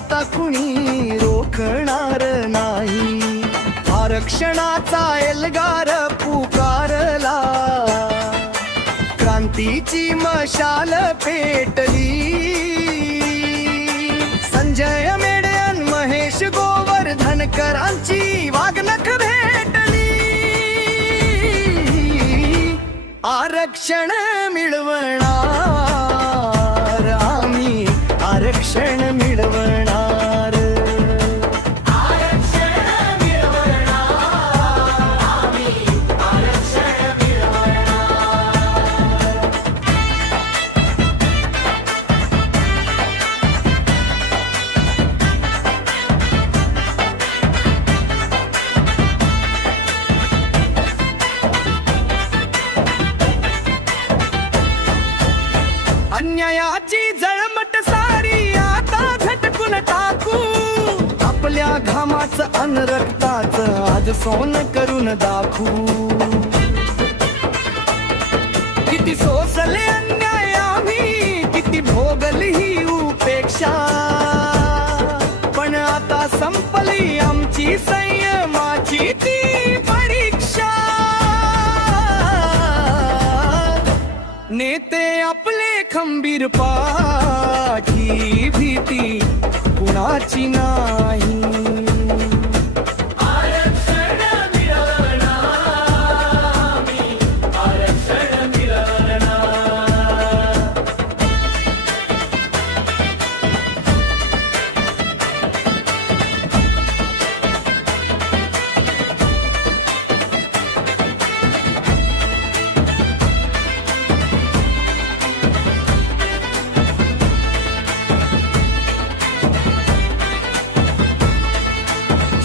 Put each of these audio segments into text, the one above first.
आता कुणी रोखणार नाही. आरक्षणाचा एल्गार पुकारला, क्रांतीची मशाल पेटली. संजय मेढे अन महेश गोवर्धनकरांची वागणूक भेटली. आरक्षण मिळवणार आम्ही, आरक्षण मिळवणार. अन्यायाची जळमट सारी आता झटकून टाकू. आपल्या घामाचं अन रक्ताचं आज सोन करून दाखवू. किती सोसले अन्याय आम्ही, किती भोगली ही उपेक्षा. पण आता संपली आमची संयमाची ती परीक्षा. नेते आपले खंबीर पाठी, भीती कुणाची नाही.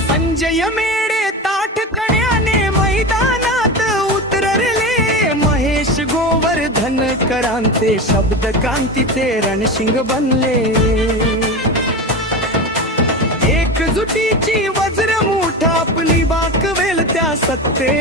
संजय मेढे ताठकण्याने मैदानात उतरले. महेश गोवर्धनकरांचे शब्द कांतीचे रणशिंग बनले. एकजुटीची वज्रमुठ आपली वाकवेल त्या सत्ते.